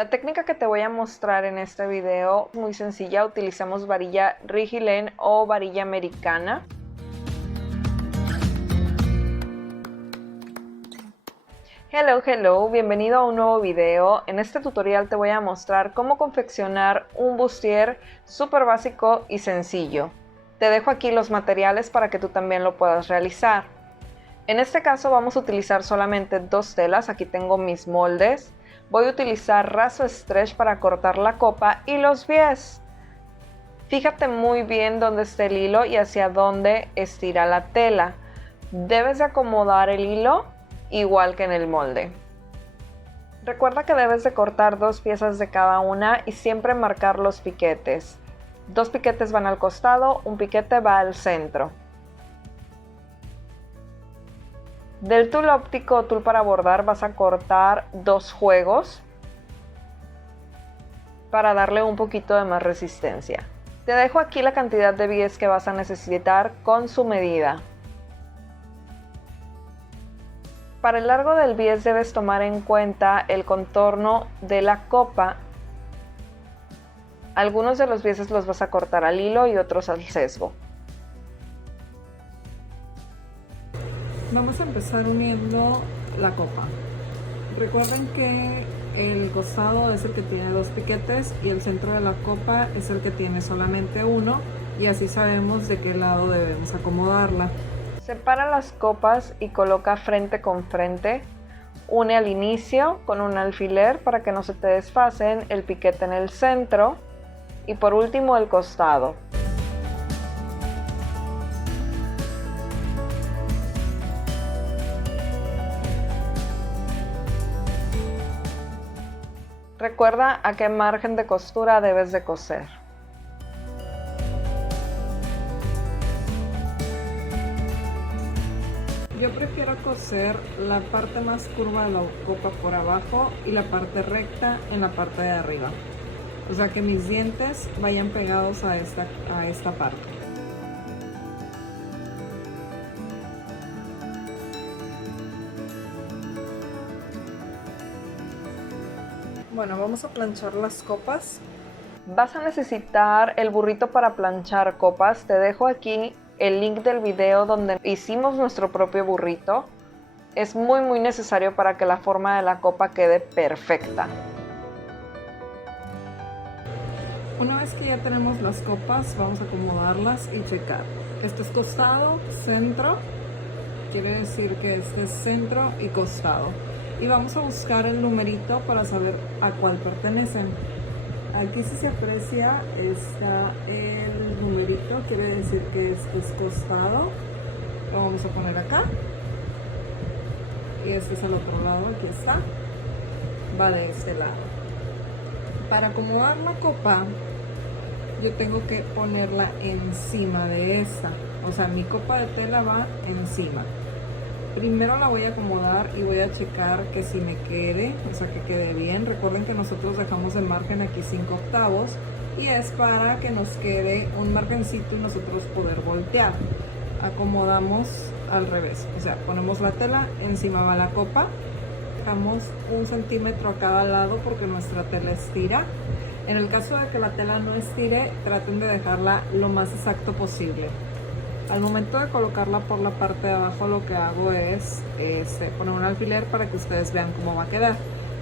La técnica que te voy a mostrar en este video es muy sencilla. Utilizamos varilla Ridgeline o varilla americana. Hello, bienvenido a un nuevo video. En este tutorial te voy a mostrar cómo confeccionar un bustier súper básico y sencillo. Te dejo aquí los materiales para que tú también lo puedas realizar. En este caso vamos a utilizar solamente dos telas. Aquí tengo mis moldes. Voy a utilizar raso stretch para cortar la copa y los pies. Fíjate muy bien dónde está el hilo y hacia dónde estira la tela. Debes de acomodar el hilo igual que en el molde. Recuerda que debes de cortar dos piezas de cada una y siempre marcar los piquetes. Dos piquetes van al costado, un piquete va al centro. Del tul óptico o tul para bordar vas a cortar dos juegos para darle un poquito de más resistencia. Te dejo aquí la cantidad de bies que vas a necesitar con su medida. Para el largo del bies debes tomar en cuenta el contorno de la copa. Algunos de los bieses los vas a cortar al hilo y otros al sesgo. Vamos a empezar uniendo la copa. Recuerden que el costado es el que tiene dos piquetes y el centro de la copa es el que tiene solamente uno, y así sabemos de qué lado debemos acomodarla. Separa las copas y coloca frente con frente. Une al inicio con un alfiler para que no se te desfasen, el piquete en el centro y por último el costado. Recuerda a qué margen de costura debes de coser. Yo prefiero coser la parte más curva de la copa por abajo y la parte recta en la parte de arriba. O sea que mis dientes vayan pegados a esta parte. Bueno, vamos a planchar las copas. Vas a necesitar el burrito para planchar copas. Te dejo aquí el link del video donde hicimos nuestro propio burrito. Es muy necesario para que la forma de la copa quede perfecta. Una vez que ya tenemos las copas, vamos a acomodarlas y checar. Este es costado, centro, quiere decir que este es centro y costado. Y vamos a buscar el numerito para saber a cuál pertenecen. Aquí si se aprecia está el numerito, quiere decir que este es costado. Lo vamos a poner acá. Y este es al otro lado, aquí está. Va de este lado. Para acomodar la copa, yo tengo que ponerla encima de esta. O sea, mi copa de tela va encima. Primero la voy a acomodar y voy a checar que si me quede, o sea que quede bien. Recuerden que nosotros dejamos el margen aquí 5/8 y es para que nos quede un margencito y nosotros poder voltear. Acomodamos al revés, o sea, ponemos la tela, encima va la copa, dejamos 1 centímetro a cada lado porque nuestra tela estira. En el caso de que la tela no estire, traten de dejarla lo más exacto posible. Al momento de colocarla por la parte de abajo, lo que hago es poner un alfiler para que ustedes vean cómo va a quedar.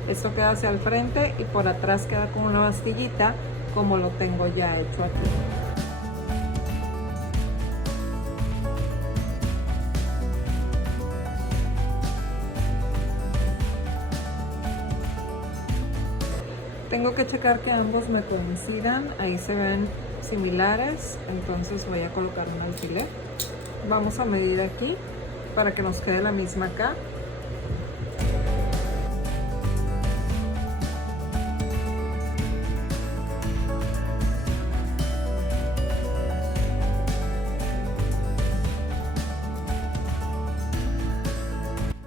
Esto queda hacia el frente y por atrás queda con una bastillita, como lo tengo ya hecho aquí. Tengo que checar que ambos me coincidan, ahí se ven similares, entonces voy a colocar un alfiler. Vamos a medir aquí para que nos quede la misma acá.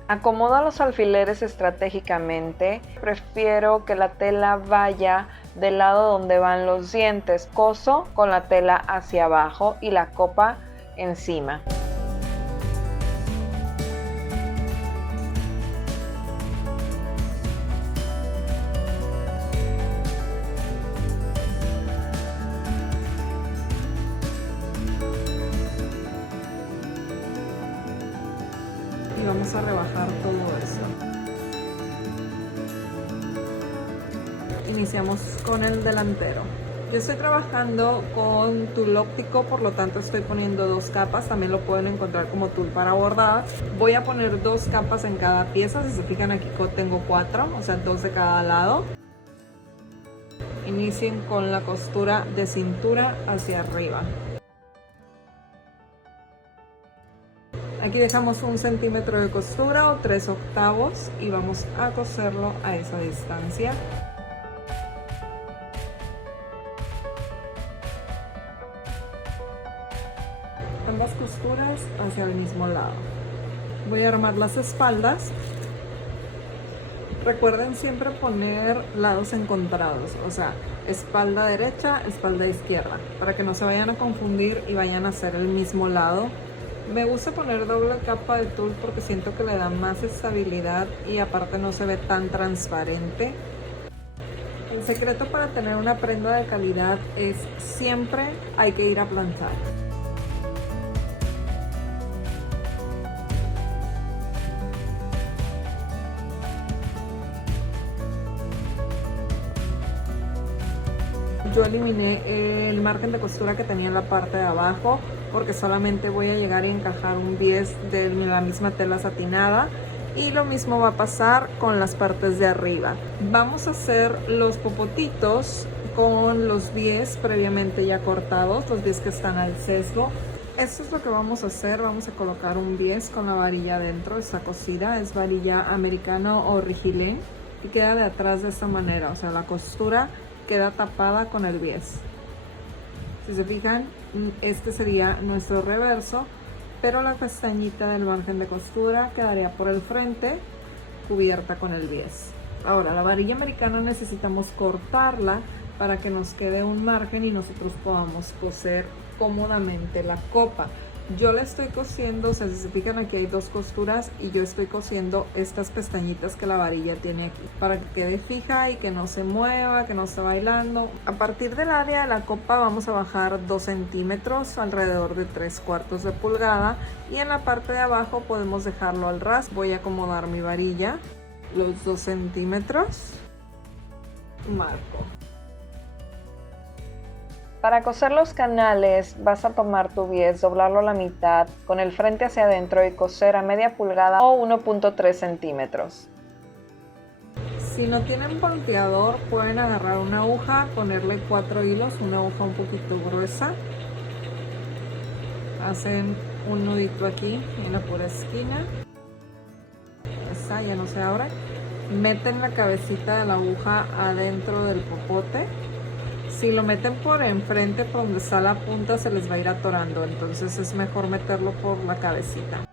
Acomoda los alfileres estratégicamente. Prefiero que la tela vaya del lado donde van los dientes. Coso con la tela hacia abajo y la copa encima. vamos a rebajar todo eso. Iniciamos con el delantero. Yo estoy trabajando con tul óptico, por lo tanto estoy poniendo 2 capas. También lo pueden encontrar como tul para bordar. Voy a poner 2 capas en cada pieza. Si se fijan, aquí tengo 4, o sea 2 de cada lado. Inicien con la costura de cintura hacia arriba. Aquí dejamos 1 centímetro de costura o 3/8 y vamos a coserlo a esa distancia. Ambas costuras hacia el mismo lado. Voy a armar las espaldas. Recuerden siempre poner lados encontrados, o sea, espalda derecha, espalda izquierda, para que no se vayan a confundir y vayan a hacer el mismo lado. Me gusta poner doble capa de tul porque siento que le da más estabilidad y aparte no se ve tan transparente. El secreto para tener una prenda de calidad es siempre hay que ir a planchar. Yo eliminé el margen de costura que tenía en la parte de abajo porque solamente voy a llegar a encajar un bies de la misma tela satinada y lo mismo va a pasar con las partes de arriba. Vamos a hacer los popotitos con los bies previamente ya cortados, los bies que están al sesgo. Esto es lo que vamos a hacer. Vamos a colocar un bies con la varilla adentro, está cosida, es varilla americana o rigilén y queda de atrás de esta manera, o sea la costura queda tapada con el bies. Si se fijan, este sería nuestro reverso, pero la pestañita del margen de costura quedaría por el frente cubierta con el bies. Ahora la varilla americana necesitamos cortarla para que nos quede un margen y nosotros podamos coser cómodamente la copa. Yo la estoy cosiendo, o sea, si se fijan aquí hay 2 costuras y yo estoy cosiendo estas pestañitas que la varilla tiene aquí para que quede fija y que no se mueva, que no esté bailando. A partir del área de la copa vamos a bajar 2 centímetros, alrededor de 3/4 de pulgada, y en la parte de abajo podemos dejarlo al ras. Voy a acomodar mi varilla, los 2 centímetros, marco. Para coser los canales vas a tomar tu bies, doblarlo a la mitad con el frente hacia adentro y coser a media pulgada o 1.3 centímetros. Si no tienen volteador pueden agarrar una aguja, ponerle 4 hilos, una aguja un poquito gruesa. Hacen un nudito aquí en la pura esquina. Esta ya no se abre. Meten la cabecita de la aguja adentro del popote. Si lo meten por enfrente, por donde está la punta, se les va a ir atorando, entonces es mejor meterlo por la cabecita.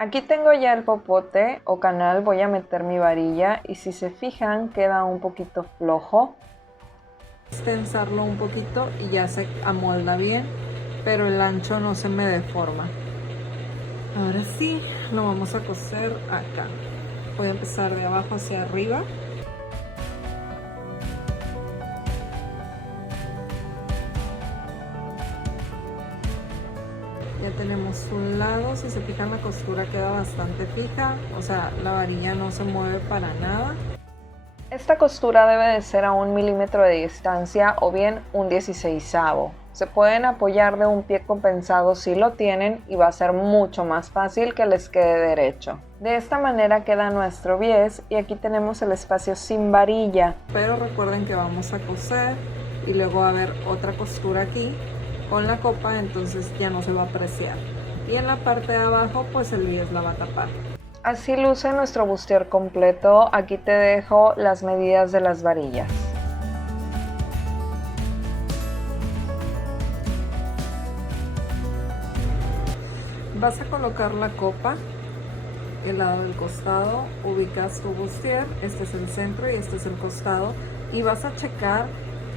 Aquí tengo ya el popote o canal, voy a meter mi varilla y si se fijan queda un poquito flojo. Tensarlo un poquito y ya se amolda bien, pero el ancho no se me deforma. Ahora sí, lo vamos a coser acá. Voy a empezar de abajo hacia arriba. Ya tenemos un lado, si se fijan la costura queda bastante fija, o sea la varilla no se mueve para nada. Esta costura debe de ser a 1 milímetro de distancia o bien un 16avo. Se pueden apoyar de un pie compensado si lo tienen y va a ser mucho más fácil que les quede derecho. De esta manera queda nuestro bies y aquí tenemos el espacio sin varilla. Pero recuerden que vamos a coser y luego va a haber otra costura aquí con la copa, entonces ya no se va a apreciar. Y en la parte de abajo pues el bies la va a tapar. Así luce nuestro bustier completo. Aquí te dejo las medidas de las varillas. Vas a colocar la copa, el lado del costado, ubicas tu bustier, este es el centro y este es el costado, y vas a checar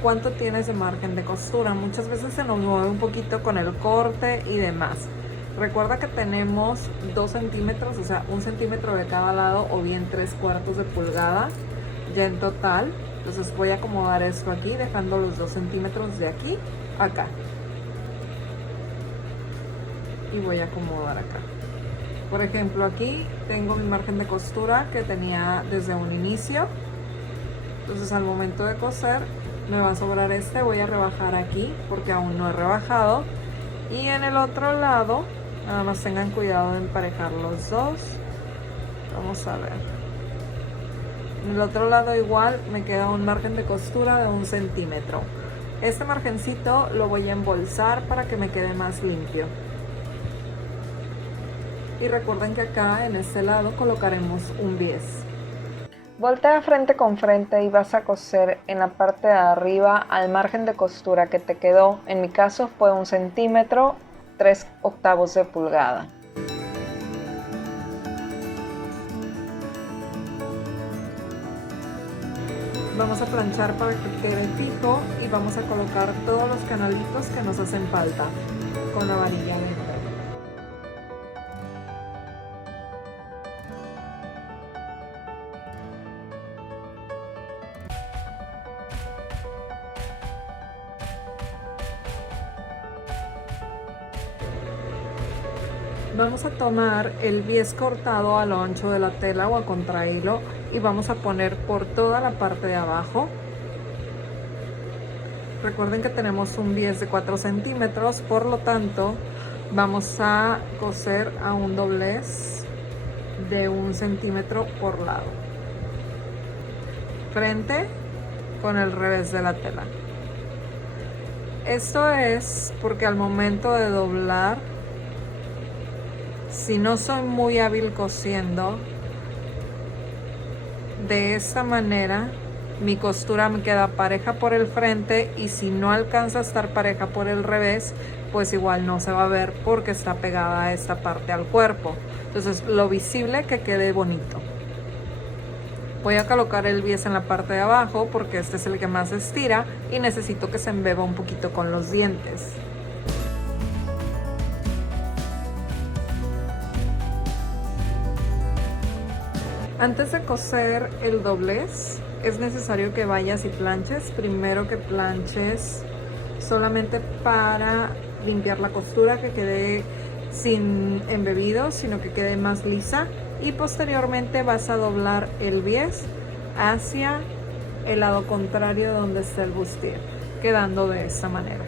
cuánto tienes de margen de costura. Muchas veces se nos mueve un poquito con el corte y demás. Recuerda que tenemos 2 centímetros, o sea 1 centímetro de cada lado o bien 3/4 de pulgada ya en total. Entonces voy a acomodar esto aquí dejando los 2 centímetros de aquí a acá y voy a acomodar acá Por ejemplo, aquí tengo mi margen de costura que tenía desde un inicio. Entonces al momento de coser me va a sobrar este, voy a rebajar aquí porque aún no he rebajado. Y en el otro lado, nada más tengan cuidado de emparejar los dos. Vamos a ver. En el otro lado igual me queda un margen de costura de 1 centímetro. Este margencito lo voy a embolsar para que me quede más limpio. Y recuerden que acá en este lado colocaremos un bies. Voltea frente con frente y vas a coser en la parte de arriba al margen de costura que te quedó. En mi caso fue 1 centímetro, 3/8 de pulgada. Vamos a planchar para que quede fijo y vamos a colocar todos los canalitos que nos hacen falta con la varilla de nuevo. Vamos a tomar el bies cortado a lo ancho de la tela o a contrahilo y vamos a poner por toda la parte de abajo. Recuerden que tenemos un bies de 4 centímetros, por lo tanto vamos a coser a un doblez de 1 centímetro por lado, frente con el revés de la tela. Esto es porque al momento de doblar, si no soy muy hábil cosiendo, de esta manera mi costura me queda pareja por el frente, y si no alcanza a estar pareja por el revés, pues igual no se va a ver porque está pegada a esta parte al cuerpo. Entonces lo visible que quede bonito. Voy a colocar el bies en la parte de abajo porque este es el que más estira y necesito que se embeba un poquito con los dientes. Antes de coser el doblez, es necesario que vayas y planches. Primero que planches solamente para limpiar la costura, que quede sin embebido, sino que quede más lisa. Y posteriormente vas a doblar el bies hacia el lado contrario donde está el bustier, quedando de esta manera.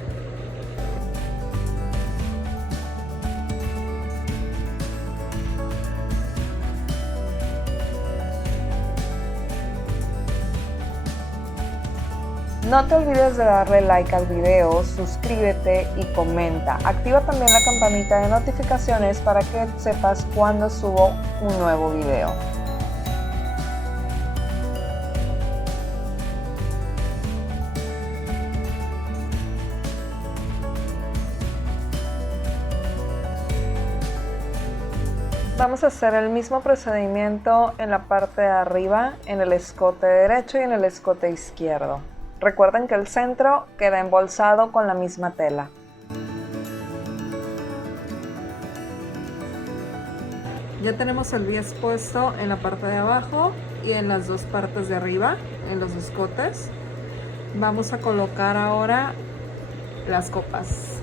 No te olvides de darle like al video, suscríbete y comenta. Activa también la campanita de notificaciones para que sepas cuando subo un nuevo video. Vamos a hacer el mismo procedimiento en la parte de arriba, en el escote derecho y en el escote izquierdo. Recuerden que el centro queda embolsado con la misma tela. Ya tenemos el bies puesto en la parte de abajo y en las dos partes de arriba, en los escotes. Vamos a colocar ahora las copas.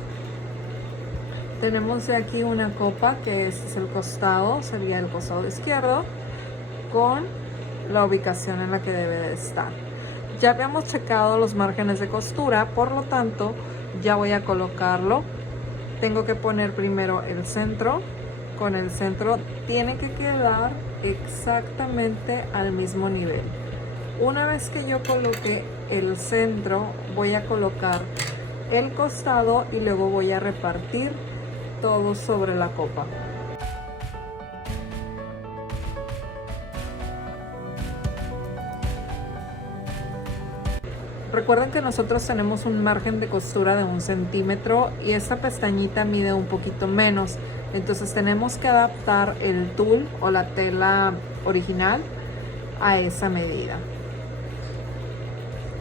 Tenemos de aquí una copa, que este es el costado, sería el costado izquierdo, con la ubicación en la que debe de estar. Ya habíamos checado los márgenes de costura, por lo tanto ya voy a colocarlo. Tengo que poner primero el centro. Con el centro tiene que quedar exactamente al mismo nivel. Una vez que yo coloque el centro, voy a colocar el costado y luego voy a repartir todo sobre la copa. Recuerden que nosotros tenemos un margen de costura de 1 centímetro y esta pestañita mide un poquito menos. Entonces tenemos que adaptar el tul o la tela original a esa medida.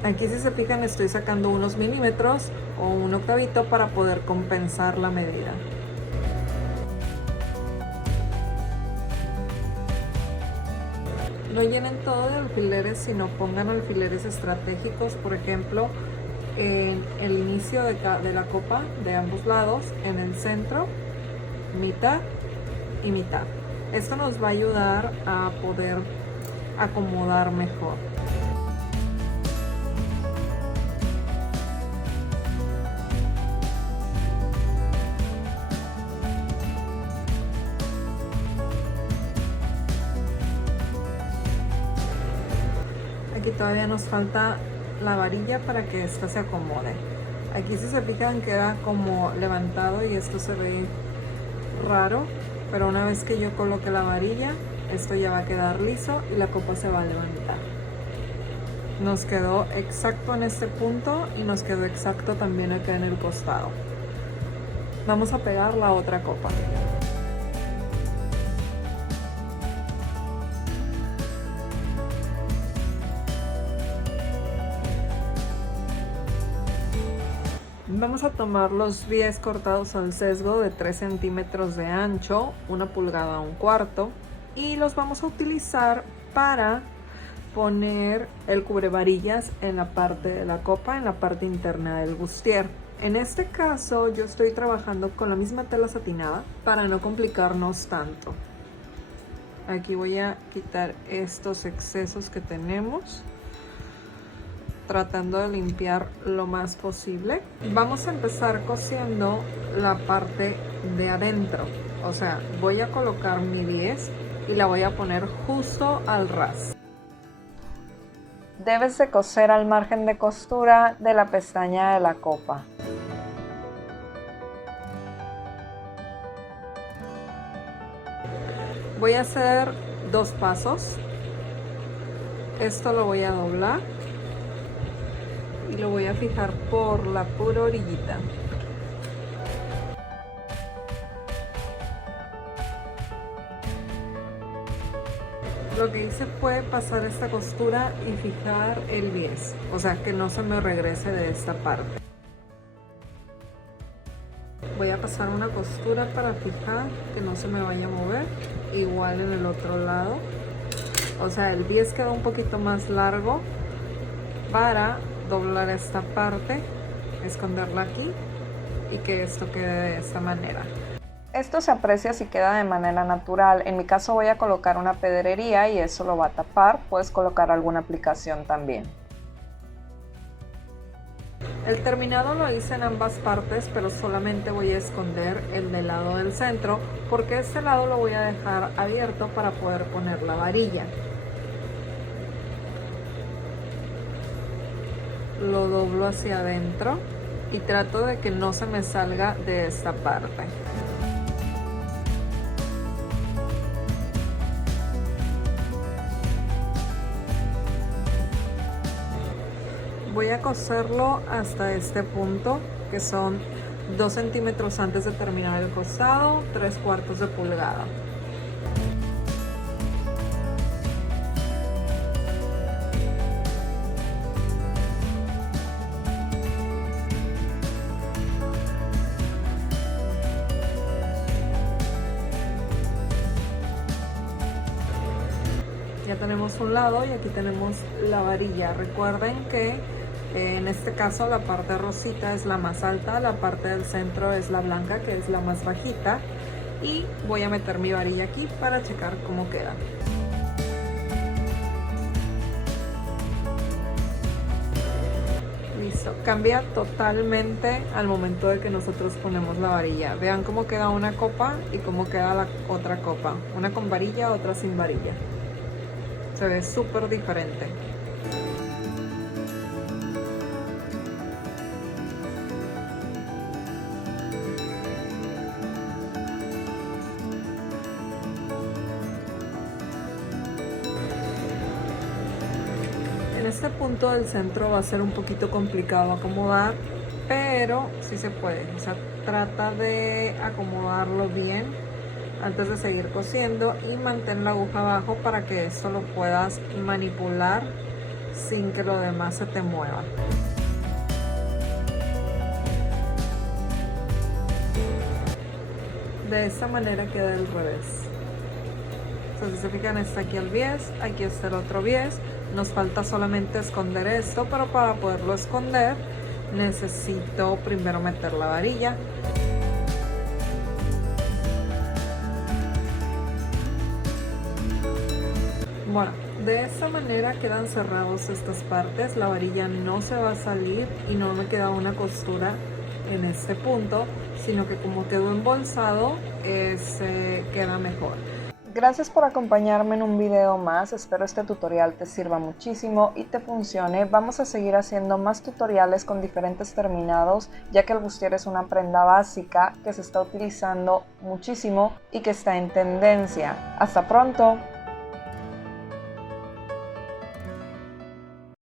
Aquí, si se fijan, estoy sacando unos milímetros o un octavito para poder compensar la medida. No llenen todo de alfileres, sino pongan alfileres estratégicos, por ejemplo, en el inicio de la copa de ambos lados, en el centro, mitad y mitad. Esto nos va a ayudar a poder acomodar mejor. Aquí todavía nos falta la varilla para que esta se acomode. Aquí si se fijan queda como levantado y esto se ve raro, pero una vez que yo coloque la varilla, esto ya va a quedar liso y la copa se va a levantar. Nos quedó exacto en este punto y nos quedó exacto también acá en el costado. Vamos a pegar la otra copa. Vamos a tomar los bies cortados al sesgo de 3 centímetros de ancho, 1 pulgada 1/4, y los vamos a utilizar para poner el cubrevarillas en la parte de la copa, en la parte interna del bustier. En este caso yo estoy trabajando con la misma tela satinada para no complicarnos tanto. Aquí voy a quitar estos excesos que tenemos, tratando de limpiar lo más posible. Vamos a empezar cosiendo la parte de adentro, o sea, voy a colocar mi bies y la voy a poner justo al ras. Debes de coser al margen de costura de la pestaña de la copa. Voy a hacer 2 pasos. Esto lo voy a doblar y lo voy a fijar por la pura orillita. Lo que hice fue pasar esta costura y fijar el bies, o sea que no se me regrese de esta parte. Voy a pasar una costura para fijar que no se me vaya a mover, igual en el otro lado. O sea, el bies queda un poquito más largo para doblar esta parte, esconderla aquí y que esto quede de esta manera. Esto se aprecia si queda de manera natural. En mi caso voy a colocar una pedrería y eso lo va a tapar. Puedes colocar alguna aplicación también. El terminado lo hice en ambas partes, pero solamente voy a esconder el del lado del centro porque este lado lo voy a dejar abierto para poder poner la varilla. Lo doblo hacia adentro y trato de que no se me salga de esta parte. Voy a coserlo hasta este punto, que son 2 centímetros antes de terminar el cosado, 3/4 de pulgada. Ya tenemos un lado y aquí tenemos la varilla. Recuerden que en este caso la parte rosita es la más alta, la parte del centro es la blanca, que es la más bajita, y voy a meter mi varilla aquí para checar cómo queda. Listo, cambia totalmente al momento de que nosotros ponemos la varilla. Vean cómo queda una copa y cómo queda la otra copa, una con varilla, otra sin varilla. Se ve súper diferente. En este punto del centro va a ser un poquito complicado acomodar, pero sí se puede. O sea, trata de acomodarlo bien antes de seguir cosiendo y mantén la aguja abajo para que esto lo puedas manipular sin que lo demás se te mueva. De esta manera queda el revés. Entonces, si se fijan, está aquí el bies, aquí está el otro bies. Nos falta solamente esconder esto, pero para poderlo esconder necesito primero meter la varilla. Bueno, de esta manera quedan cerrados estas partes, la varilla no se va a salir y no me queda una costura en este punto, sino que como quedó embolsado, queda mejor. Gracias por acompañarme en un video más, espero este tutorial te sirva muchísimo y te funcione. Vamos a seguir haciendo más tutoriales con diferentes terminados, ya que el bustier es una prenda básica que se está utilizando muchísimo y que está en tendencia. ¡Hasta pronto!